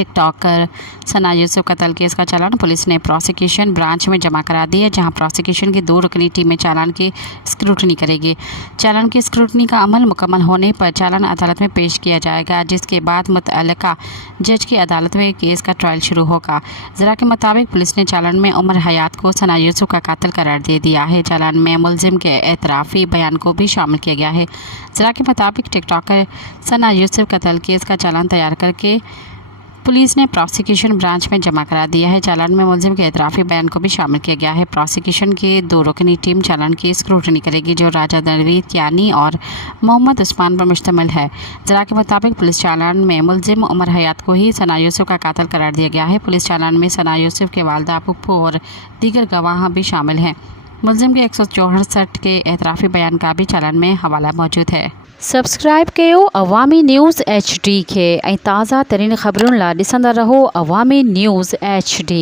TikToker सना यूसुफ कत्ल case का चालान police ने प्रोसिक्यूशन ब्रांच में जमा करा दिया है, जहां प्रोसिक्यूशन की 2 रुकनी टीमें चालान की स्क्रूटनी करेगी। चालान की स्क्रूटनी का अमल मुकम्मल होने पर चालान अदालत में पेश किया जाएगा, जिसके बाद मुतल्लिका जज की अदालत में केस का ट्रायल शुरू होगा। ज़रा के मुताबिक पुलिस ने चालान में उमर हयात को सना यूसुफ का कातिल करार दे दिया है। चालान में मुलजिम के एतराफ़ी बयान को भी शामिल किया गया है। ज़रा के मुताबिक टिकटॉकर सना यूसुफ कत्ल केस का चालान तैयार करके पुलिस ने प्रोसिक्यूशन ब्रांच में जमा करा दिया है। चालान में मुलजिम के एतराफ़ी बयान को भी शामिल किया गया है। प्रोसिक्यूशन की 2 रुकनी टीम चालान की स्क्रूटनी करेगी, जो राजा नवीद यानी और मोहम्मद उस्मान पर मुश्तमिल है। ज़रा के मुताबिक पुलिस चालान में मुलजिम उमर हयात को ही सना यूसुफ का कातिल करार दिया गया है। पुलिस चालान में सना यूसुफ के वालदा, फुप्पो और दीगर गवाह भी शामिल हैं। मुलजिम के 164 के एतराफ़ी बयान का भी चालान में हवाला मौजूद है। सब्सक्राइब कयो अवामी न्यूज़ HD के ऐं ताज़ा तरीन ख़बरुनि लाइ ॾिसंदा रहो अवामी न्यूज़ HD।